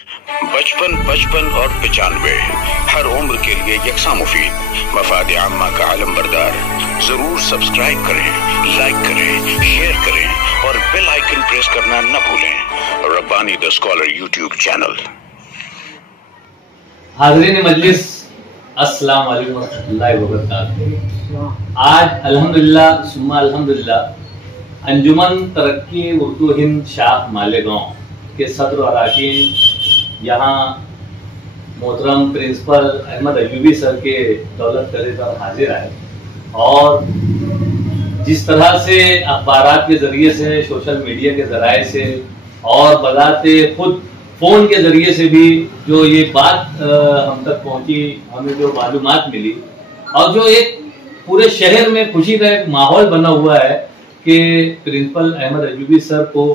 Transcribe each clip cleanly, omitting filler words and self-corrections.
बचपन 55 और 95 हर उम्र के लिए यकसा मुफीद, मफाद आम्मा का आलम बरदार। जरूर सब्सक्राइब करें, लाइक करें, शेयर करें और बेल आइकन प्रेस करना न भूलें। Rabbani the scholar YouTube channel. हाज़रीन मजलिस, अस्सलाम वालेकुम रहमतुल्लाहि व बरकातहू। आज अल्हम्दुलिल्लाह सुम्मा अल्हम्दुलिल्लाह अंजुमन तरक्की उर्दू हिंद शाख मालेगांव के सदर और अरकान यहाँ मोहतरम प्रिंसिपल अहमद अयूबी सर के दौलत करे पर हाजिर आए और जिस तरह से अखबारात के जरिए से, सोशल मीडिया के जराए से और बजाते खुद फोन के जरिए से भी जो ये बात हम तक पहुंची, हमें जो मालूमात मिली और जो एक पूरे शहर में खुशी का एक माहौल बना हुआ है कि प्रिंसिपल अहमद अयूबी सर को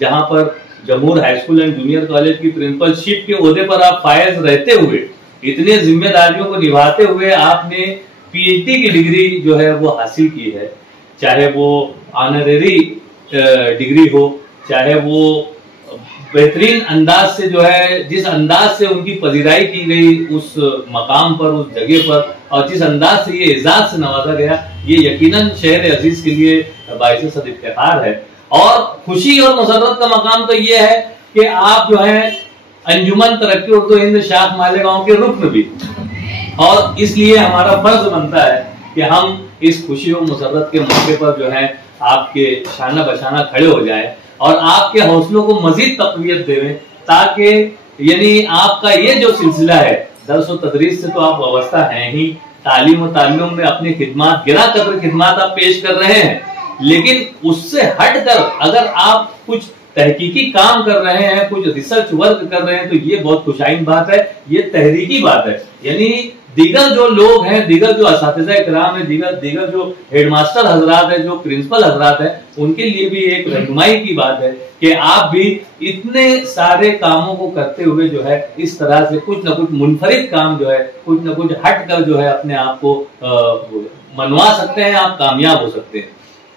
जहां पर Jamur high school and junior college की प्रिंसिपलशिप के ओहदे पर आप फायज रहते हुए, इतने जिम्मेदारियों को निभाते हुए आपने पीएचडी की डिग्री जो है वो हासिल की है। चाहे वो ऑनरेरी डिग्री हो, चाहे वो बेहतरीन अंदाज से जो है, जिस अंदाज से उनकी पजीराई की गई उस मकाम पर, उस जगह पर, और जिस अंदाज से ये एजाज से नवाजा गया, ये यकीनन शहर अजीज के लिए बाइस सद इफ्तिखार है। और खुशी और मुसर्रत का मकाम तो ये है कि आप जो है अंजुमन तरक्की उर्दू हिंद शाख मालेगांव के रुकन भी, और इसलिए हमारा फर्ज बनता है कि हम इस खुशी और मुसर्रत के मौके पर जो है आपके शाना बशाना खड़े हो जाए और आपके हौसलों को मजीद तक़वियत देवें, ताकि यानी आपका ये जो सिलसिला है दर्स व तदरीस से तो आप वाबस्ता हैं ही, तालीम और ताल्लुम में अपनी खिदमत गिरा कदर खिदमत आप पेश कर रहे हैं, लेकिन उससे हटकर अगर आप कुछ तहकीकी काम कर रहे हैं, कुछ रिसर्च वर्क कर रहे हैं, तो ये बहुत खुशाइन बात है, ये तहरीकी बात है। यानी दीगर जो लोग हैं, दीगर जो असातिज़ा इकराम है, दीगर जो हेडमास्टर हजरात है, जो प्रिंसिपल हजरात है, उनके लिए भी एक रहनुमाई की बात है कि आप भी इतने सारे कामों को करते हुए जो है इस तरह से कुछ न कुछ मुनफरिद काम जो है, कुछ न कुछ हट कर जो है अपने आप को मनवा सकते हैं, आप कामयाब हो सकते हैं।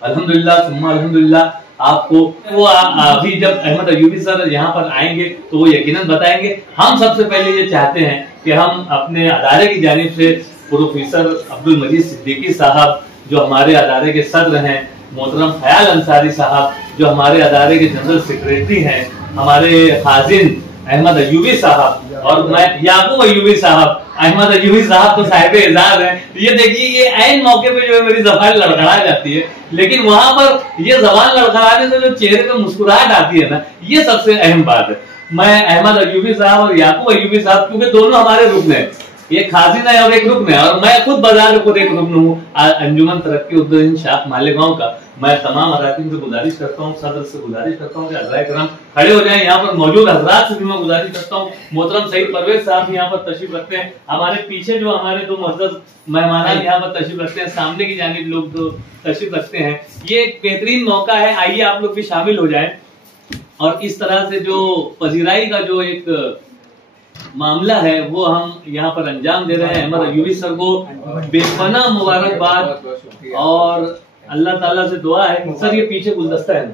अल्हम्दुलिल्लाह सुम्मा अल्हम्दुलिल्लाह। आपको वो अभी जब अहमद अयूबी सर यहाँ पर आएंगे तो वो यकीनन बताएंगे। हम सबसे पहले ये चाहते हैं कि हम अपने अदारे की जानिब से प्रोफेसर अब्दुल मजीद सिद्दीकी साहब जो हमारे अदारे के सदर हैं, मोहतरम ख्याल अंसारी साहब जो हमारे अदारे के जनरल सेक्रेटरी हैं, हमारे हाजिन अहमद अयूबी साहब और मैं याकूब अयूबी साहब, अहमद अयूबी साहब तो साहिब एजाज हैं। ये देखिए, ये ऐन मौके पे जो है मेरी जबान लड़खड़ा जाती है, लेकिन वहां पर ये जबान लड़खड़ाने से जो चेहरे पे मुस्कुराहट आती है ना, ये सबसे अहम बात है। मैं अहमद अयूबी साहब और याकूब अयूबी साहब, क्योंकि दोनों हमारे रुकन है, एक खाजिन है और एक रुकन है, और मैं खुद बाजार खुद एक रुकन हूँ अंजुमन तरक्की उर्दू हिंद शाख मालेगांव का। मैं तमाम अरकान से गुजारिश करता हूँ, सदर से गुजारिश करता हूँ कि हज़रात किराम खड़े हो जाएं। यहाँ पर मौजूद हजरात से भी मैं गुजारिश करता हूँ, मोहतरम सईद परवेज साहब यहाँ पर तशरीफ रखते हैं, हमारे पीछे जो हमारे दो मुअज़्ज़ज़ मेहमान यहाँ पर तशरीफ रखते हैं, सामने की जानिब लोग जो तशरीफ रखते हैं, ये एक बेहतरीन मौका है, आइए आप लोग भी शामिल हो जाए। और इस तरह से जो पजीराई का जो एक मामला है वो हम यहाँ पर अंजाम दे रहे हैं। अहमद अयूबी सर को बेपनाह मुबारकबाद और अल्लाह ताला से दुआ है। सर ये पीछे गुलदस्ता है ना,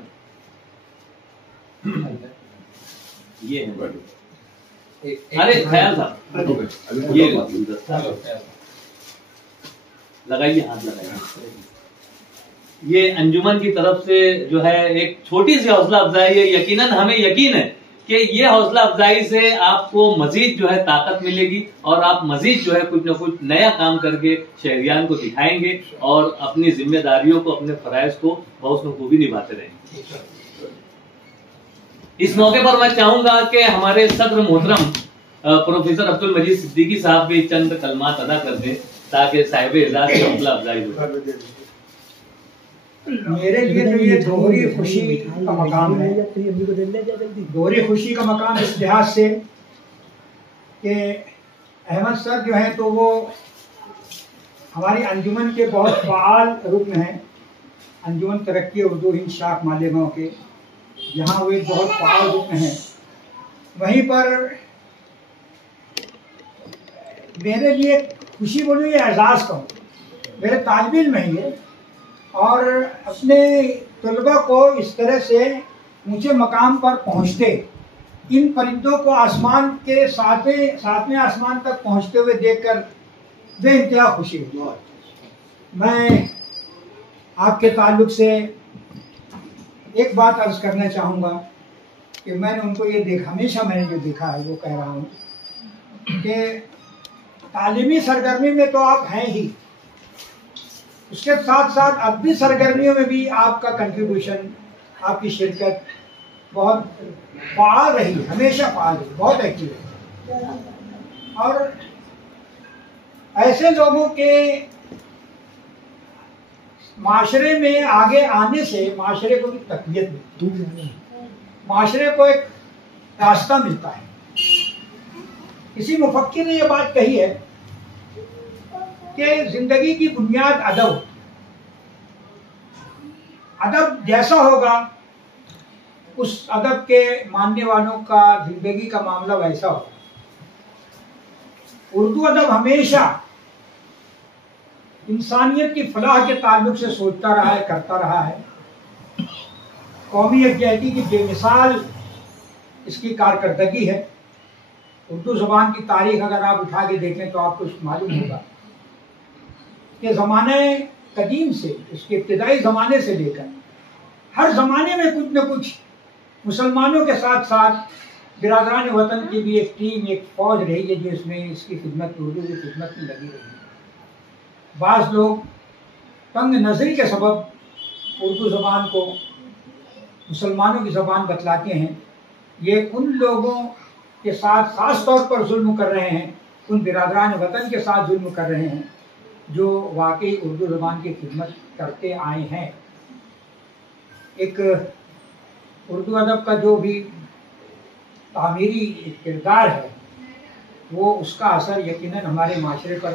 ये है, अरे ख्याल था, ये गुलदस्ता लगाइए, हाथ लगाइए। ये अंजुमन की तरफ से जो है एक छोटी सी हौसला अफजाई है। यकीनन हमें यकीन है कि ये हौसला अफजाई से आपको मजीद जो है ताकत मिलेगी और आप मजीद जो है कुछ न कुछ नया काम करके शहरियान को दिखाएंगे और अपनी जिम्मेदारियों को, अपने फराइज को बहुत खूबी निभाते रहेंगे। इस मौके पर मैं चाहूंगा कि हमारे सदर मोहतरम प्रोफेसर अब्दुल मजीद सिद्दीकी साहब भी चंद कलमात अदा कर दें ताकि साहिब एजाज की हौसला अफजाई हो। मेरे लिए तो ये दोहरी खुशी का मकाम है। दोहरी खुशी का मकाम इस लिहाज से कि अहमद सर जो हैं तो वो हमारी अंजुमन के बहुत फ़ाल रुकन हैं, अंजुमन तरक्की उर्दू हिंद शाख मालेगांव के, यहाँ वो एक बहुत फ़ाल रुकन हैं। वहीं पर मेरे लिए खुशी बोलूँ ये एजाज़ कहूँ, मेरे तालिब इल्म है ये, और अपने तलबा को इस तरह से ऊंचे मकाम पर पहुंचते इन परिंदों को आसमान के सातवें आसमान तक पहुंचते हुए देखकर बेइंतहा खुशी हुई। मैं आपके ताल्लुक से एक बात अर्ज करना चाहूँगा कि मैंने उनको ये देखा, हमेशा मैंने जो देखा है वो कह रहा हूँ कि तालीमी सरगर्मी में तो आप हैं ही, उसके साथ साथ अब भी सरगर्मियों में भी आपका कंट्रीब्यूशन, आपकी शिरकत बहुत फाल रही, हमेशा फाल रही, बहुत एक्टिव है। और ऐसे लोगों के माशरे में आगे आने से माशरे को भी तकवीत मिलती है, माशरे को एक रास्ता मिलता है। किसी मुफक्किर ने यह बात कही है कि जिंदगी की बुनियाद अदब, अदब जैसा होगा उस अदब के मानने वालों का जिंदगी का मामला वैसा होगा। उर्दू अदब हमेशा इंसानियत की फलाह के ताल्लुक से सोचता रहा है, करता रहा है। कौमी यकजहती की बेमिसाल इसकी कारकर्दगी है। उर्दू ज़बान की तारीख अगर आप उठा के देखें तो आपको मालूम होगा कि ज़माने कदीम से, उसके इब्तिदाई ज़माने से लेकर हर ज़माने में कुछ न कुछ मुसलमानों के साथ साथ बिरादरान वतन की भी एक टीम, एक फौज रही है जो इसमें इसकी खिदमत, उर्दू की खिदमत में लगी रही है। बाज़ लोग तंग नज़री के सबब उर्दू ज़बान को मुसलमानों की ज़बान बतलाते हैं। ये उन लोगों के साथ ख़ास तौर पर जुल्म कर रहे हैं, उन बिरादरान वतन के साथ जुल्म कर रहे हैं जो वाकई उर्दू ज़बान की खिदमत करते आए हैं। एक उर्दू अदब का जो भी तामीरी किरदार है वो, उसका असर यकीनन हमारे माशरे पर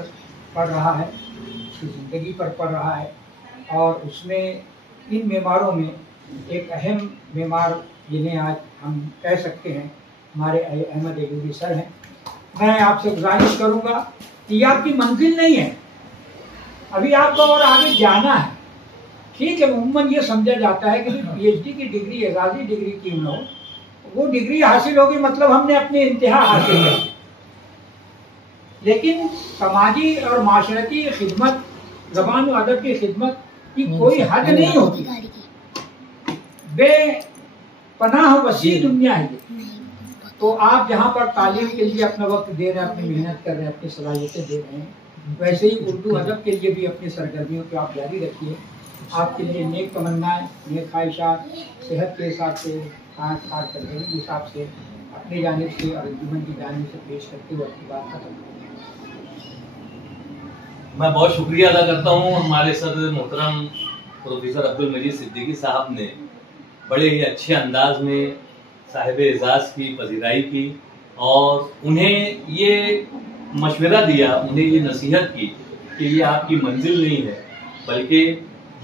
पड़ रहा है, उसकी ज़िंदगी पर पड़ रहा है। और उसमें इन मेमारों में एक अहम मेमार जिन्हें आज हम कह सकते हैं हमारे अहमद अयूबी सर हैं। मैं आपसे गुजारिश करूंगा कि ये आपकी मंजिल नहीं है, अभी आपको और आगे जाना है। ठीक है, उम्मन ये समझा जाता है कि पीएचडी की डिग्री, एजाजी डिग्री की हो, वो डिग्री हासिल होगी मतलब हमने अपनी इंतहा हासिल की। लेकिन समाजी और माशरती खिदमत, ज़बान और अदब की खिदमत की कोई हद नहीं होती। बेपनाह वसी दुनिया है। तो आप जहाँ पर तालीम के लिए अपना वक्त दे रहे हैं, अपनी मेहनत कर रहे हैं, अपनी सलाहियतें दे रहे हैं, वैसे ही उर्दू अदब के लिए भी अपनी सरगर्मियों को आप जारी रखिए। आपके लिए नेक तमन्नाएं, नेक ख्वाहिशात, सेहत के हिसाब से, कारकर्दगी के हिसाब से अपनी जानिब से और अंजुमन की जानिब से पेश करते हुए अपनी बात खत्म करें। मैं बहुत शुक्रिया अदा करता हूँ हमारे सर मोहतरम प्रोफेसर अब्दुल मजीद सिद्दीकी साहब ने बड़े ही अच्छे अंदाज में साहिब एजाज़ की पजीराई की और उन्हें ये मशवरा दिया, उन्हें ये नसीहत की कि ये आपकी मंजिल नहीं है बल्कि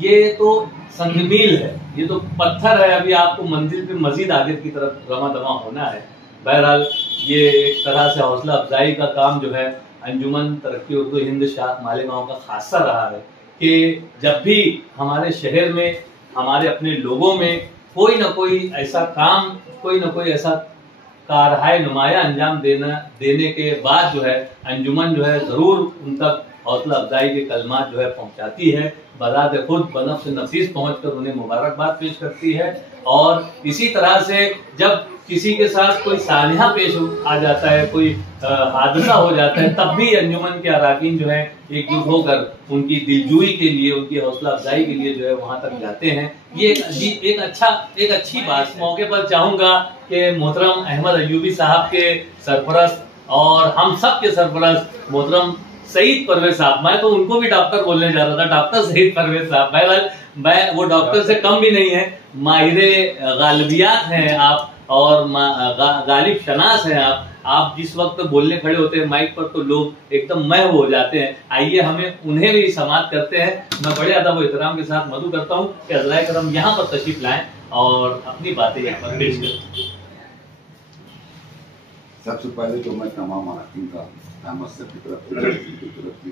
ये तो संगमील है, ये तो पत्थर है, अभी आपको मंजिल पे मजीद आगे की तरफ रमा दमा होना है। बहरहाल ये एक तरह से हौसला अफजाई का काम जो है अंजुमन तरक्की उर्दू हिंद शाख मालेगांव का खासा रहा है कि जब भी हमारे शहर में, हमारे अपने लोगों में कोई ना कोई ऐसा काम, कोई ना कोई ऐसा कारहाय नुमाया अंजाम देने के बाद जो है अंजुमन जो है जरूर उन तक हौसला अफजाई के कलमात जो है पहुंचाती है, बज़ात खुद बनफ्स नफीस पहुंचकर उन्हें मुबारकबाद पेश करती है। और इसी तरह से जब किसी के साथ कोई सानिहा पेश आ जाता है, कोई हादसा हो जाता है, तब भी अंजुमन के अराकीन जो है एकजुट होकर उनकी दिलजोई के लिए, उनकी हौसला अफजाई के लिए जो है वहां तक जाते हैं। ये एक अच्छी बात। मौके पर चाहूंगा कि मोहतरम अहमद अयूबी साहब के सरपरस्त और हम सब के सरपरस्त मोहतरम सईद परवेज साहब, मैं तो उनको भी डॉक्टर बोलने जा रहा था, डॉक्टर सईद परवेज साहब, मैं वो डॉक्टर से कम भी नहीं है, माहिरे गालिबियात हैं आप और गालिब शनास हैं आप जिस वक्त बोलने खड़े होते हैं माइक पर तो लोग एकदम महव हो जाते हैं। आइए हमें उन्हें भी समाप्त करते हैं। मैं बड़े अदब और एहतराम के साथ मदु करता हूँ कि हज़राए करम यहाँ पर तशरीफ लाएं और अपनी बातें यहाँ पर पेश करें। सबसे पहले तो मैं तमाम अराकीन का अहमद सर की तरफ से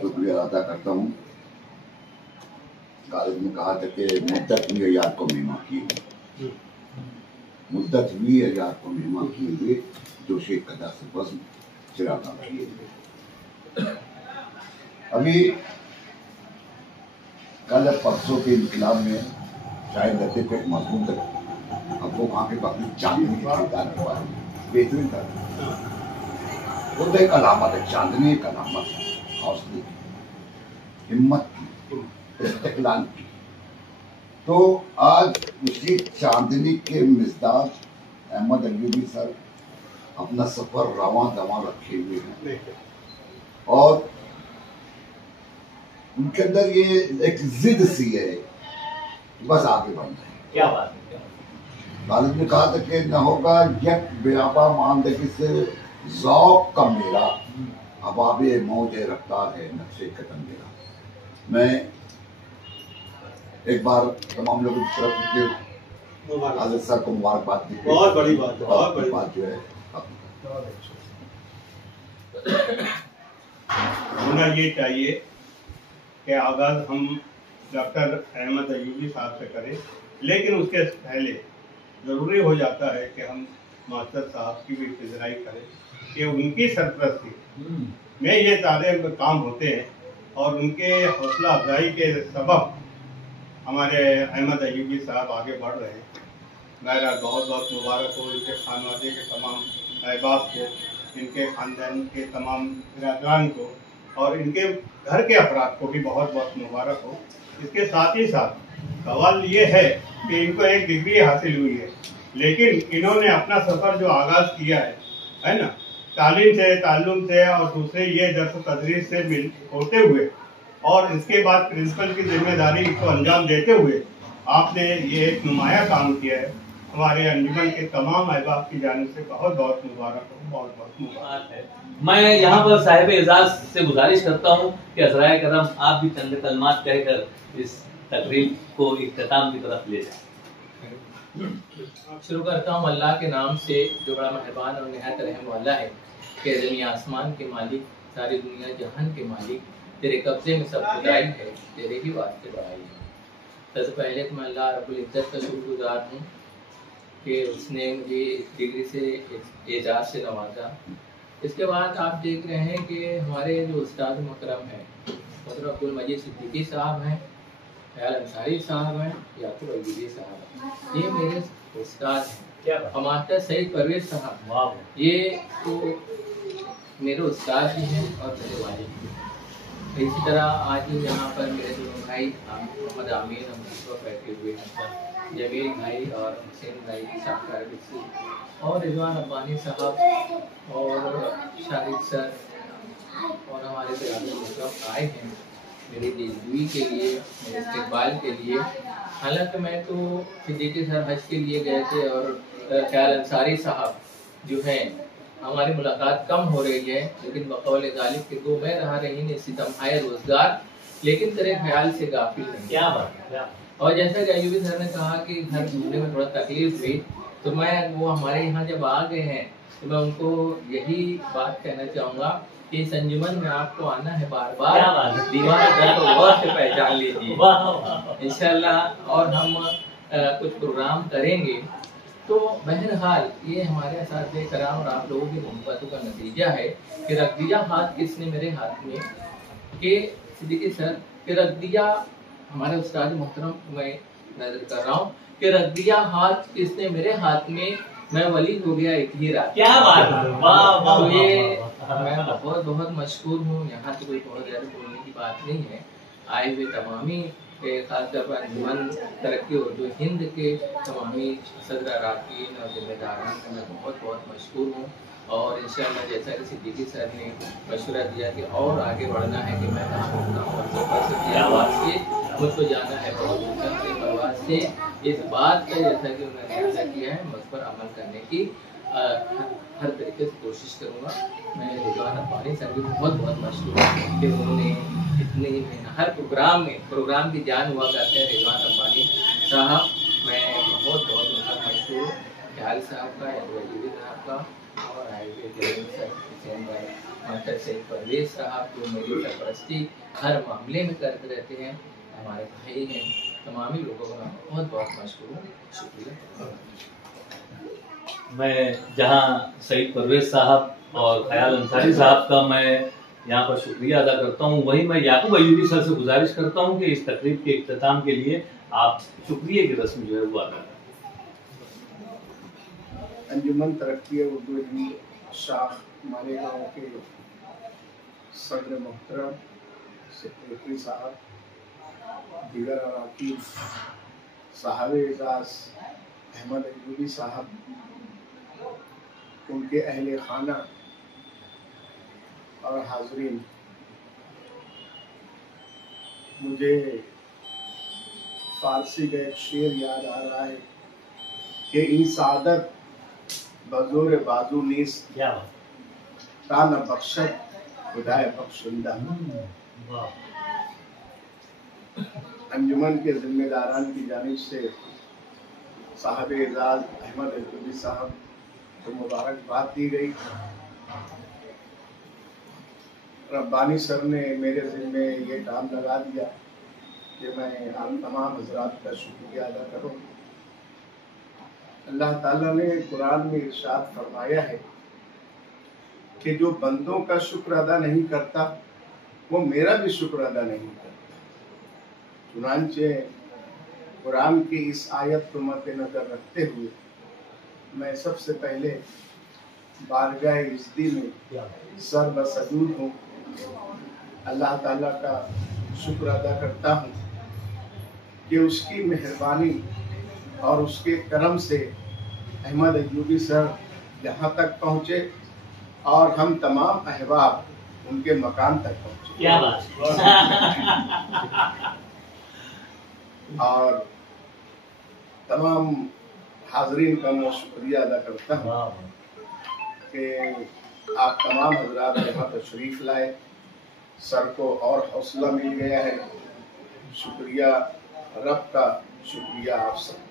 शुक्रिया अदा करता हूँ। गालिब ने कहा था कि मुद्दत में याद को मीमा की, मुद्दत हुई है यार को मेहमान किए हुए जो शेख कदा से बस चिरागा अभी कल परसों के इनकलाब में शायद रहते पे मजमून तक अब वो वहाँ पे बाकी चांदनी के ठेकेदार के बारे में बेहतरीन था वो तो एक अलामत है, चांदनी एक अलामत है हौसले की, हिम्मत की, इस्तिक़लाल की। तो आज उसी चांदनी के मिज़दार अहमद अयूबी सर अपना सफर रवां दवां रखे हुए हैं और उनके अंदर ये एक जिद सी है, बस आगे बढ़ना है। क्या बात है, गालिब ने कहा था कि न होगा यक बेआबा मानदगी से ज़ौक़ का मेरा, अबाबे मौजे रफ्तार है नक्शे कदम मेरा। मैं एक बार तमाम लोगों की तरफ से आज़ाद सर को मुबारकबाद दी, बहुत बड़ी बात है, बहुत बड़ी बात जो है होना ये चाहिए कि आगाज़ हम डॉक्टर अहमद अयूबी साहब से करें, लेकिन उसके पहले ज़रूरी हो जाता है कि हम मास्टर साहब की भी फिजराई करें कि उनकी सरपरस्ती में ये सारे काम होते हैं और उनके हौसला अफजाई के सबब हमारे अहमद अयूबी साहब आगे बढ़ रहे हैं। बहरहाल बहुत बहुत मुबारक हो इनके खानवादे के तमाम अहबाब को, इनके ख़ानदान के तमाम बिरादरान को और इनके घर के अफराद को भी बहुत बहुत मुबारक हो। इसके साथ ही साथ सवाल ये है कि इनको एक डिग्री हासिल हुई है, लेकिन इन्होंने अपना सफ़र जो आगाज़ किया है ना, तालीम से, ताल्लुम से और दूसरे ये दर्स तदरीस से मिल होते हुए और इसके बाद प्रिंसिपल की जिम्मेदारी को अंजाम देते हुए आपने ये एक नुमाया काम किया है। हमारे अंजुमन के तमाम अहबाब की जानिब से बहुत बहुत मुबारक हो, बहुत बहुत मुबारक है। मैं यहाँ पर साहिब एजाज से गुजारिश करता हूँ कि असराए कदम आप भी चंद कलमात कहकर इस तकरीब को इख्तिताम की तरफ ले जाएं। शुरू करता हूँ अल्लाह के नाम से जो बड़ा मेहरबान और निहायत रहम वाला है कि ज़मीन आसमान के मालिक, सारी दुनिया जहान के मालिक, तेरे कब्जे में सब खुदाई है, तेरे ही वास्ते बढ़ाई है। सबसे पहले तो मैं अल्लाह रब्बुल इज़्ज़त का शुक्रगुज़ार हूँ कि उसने मुझे इस डिग्री से, एजाज से नवाजा। इसके बाद आप देख रहे हैं कि हमारे जो उस्ताद मुहतरम हैं, डॉक्टर अब्दुल मजीद सिद्दीकी साहब हैं, ख्याल अंसारी साहब हैं, याकूब अयूबी साहब हैं, ये मेरे उस्ताद हैं। हमारा सईद परवेज साहब, ये तो मेरे उस्ताद भी हैं और मेरे वालिद भी हैं। इसी तरह आज यहाँ पर मेरे दोनों भाई मोहम्मद आमीर बैठे हुए हैं, जमील भाई और हुसैन भाई शाहकार बिस्सी और रिजवान अब्बानी साहब और शाहिद सर और हमारे बिरादर आए हैं मेरी दिलजोई के लिए, मेरे इस्तेकबाल के लिए। हालांकि मैं तो सिद्दीकी सर हज के लिए गए थे और ख्याल अंसारी साहब जो हैं हमारी मुलाकात कम हो रही है, लेकिन बकौल गालिब के दो मैं रहा रही ने सितम-आए रोजगार, लेकिन तेरे ख्याल से गाफिल नहीं। क्या बात है। और जैसा कि अयूबी सर ने कहा कि घर घूमने में थोड़ा तकलीफ हुई, तो मैं वो हमारे यहाँ जब आ गए हैं तो मैं उनको यही बात कहना चाहूँगा कि इस अंजुमन में आपको आना है बार बार, दीवार घर को गौर से पहचान लीजिए इंशाल्लाह। और हम कुछ प्रोग्राम करेंगे, तो बहरहाल ये हमारे असातिज़े कराम और आप लोगों की मोहब्बतों का नतीजा है कि रख दिया हाथ किसने मेरे हाथ में, कि सिद्दीकी सर कि रख दिया, हमारे उस्ताद मोहतरम मैं नजर कर रहा हूँ कि रख दिया हाथ किसने मेरे हाथ में, मैं वली हो गया एक ही रात। क्या बात है, वाह वाह। तो ये मैं बहुत बहुत मशहूर हूँ, यहाँ से कोई बहुत ज़्यादा बोलने की बात नहीं है। आए हुए तमामी खासतौर पर अंजुमन तरक्की उर्दू हिंद के तमामी सदर अराकीन और जिम्मेदारान का मैं बहुत बहुत मशहूर हूँ। और इंशाअल्लाह जैसा कि सिद्दीकी सर ने मशवरा दिया कि और आगे बढ़ना है कि मैं मुझको जाना है बहुत अपने परिवार से, इस बात का जैसा कि उन्होंने वादा किया है मुझ पर अमल करने की हर तरीके से कोशिश करूँगा। मैं रिजवान अब्बानी सर भी बहुत बहुत मशहूर हूँ कि उन्होंने इतने हर प्रोग्राम की जान हुआ करते हैं रिजवान अब्बानी साहब। मैं बहुत बहुत उनका मशहूर ख्याल साहब का, अयूबी साहब का और आए सर हुसैन भाई, मास्टर सईद परवेज साहब जो मेरी सरपरस्ती हर मामले में करते रहते हैं, हमारे भाई हैं। तमामी लोगों का बहुत बहुत मशहूर हूँ। शुक्रिया। मैं जहां सईद परवेज साहब और ख्याल अंसारी साहब का मैं यहाँ पर शुक्रिया अदा करता हूँ, वहीं मैं याकूब अयूबी सर से गुजारिश करता हूँ कि इस तकरीब के इख्तिताम के लिए आप शुक्रिया की रस्म जो है वो अदा करें। अंजुमन तरक्की उर्दू हिंदी शाख मालेगांव के सदर मोहतरम, सेक्रेटरी साहब, दीगर अराकीन, साहब एजाज अहमद अयूबी साहब, उनके अहले खाना और हाजरीन, मुझे फारसी का एक शेर याद आ रहा है कि इन सादत बजोर बाजू नीस तान बख्शत खुदाए बख्शुंदा। अंजुमन के जिम्मेदारान की जानिब से साहब एजाज अहमद अयूबी साहब को मुबारकबाद दी गई। रब्बानी सर ने मेरे ज़िम्मे ये काम लगा दिया कि मैं आप तमाम हजरात का शुक्रिया अदा करूँ। अल्लाह ताला ने कुरान में इरशाद फरमाया है कि जो बंदों का शुक्र अदा नहीं करता वो मेरा भी शुक्र अदा नहीं करता। चुनांचे कुरान की इस आयत को मद्देनजर रखते हुए मैं सबसे पहले बारगाह इज़्ज़ी में सर बसजूद हूँ, अल्लाह ताला का शुक्र अदा करता हूँ कि उसकी मेहरबानी और उसके करम से अहमद अयूबी सर यहाँ तक पहुँचे और हम तमाम अहबाब उनके मकाम तक पहुँचे। क्या बात और तमाम हाजरीन का मैं शुक्रिया अदा करता हूँ कि आप तमाम हजरात यहाँ तशरीफ लाए, सर को और हौसला मिल गया है। शुक्रिया रब का, शुक्रिया आप सब।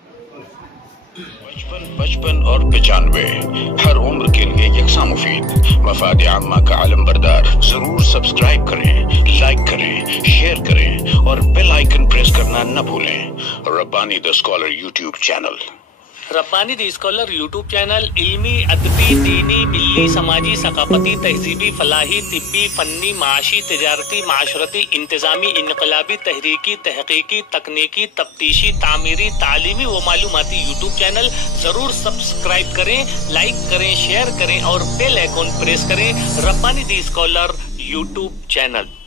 55, 55 और 95 हर उम्र के लिए यकसा मुफीद। मफाद आम्मा का आलम बरदार। जरूर सब्सक्राइब करें, लाइक करें, शेयर करें और बेल आइकन प्रेस करना न भूलें। Rabbani the scholar YouTube channel. Rabbani the scholar YouTube channel इल्मी, अदबी, दीनी, मिल्ली, समाजी, सकाफती, तहजीबी, फलाही, तिब्बी, फन्नी, माशी, तिजारती, माशरती, इंतजामी, इनकलाबी, तहरीकी, तहकीकी, तकनीकी, तफ्तीशी, तामीरी, तालीमी व मालूमाती यूट्यूब चैनल जरूर सब्सक्राइब करें, लाइक करें, शेयर करें और बेल आइकन प्रेस करें। Rabbani the scholar YouTube channel.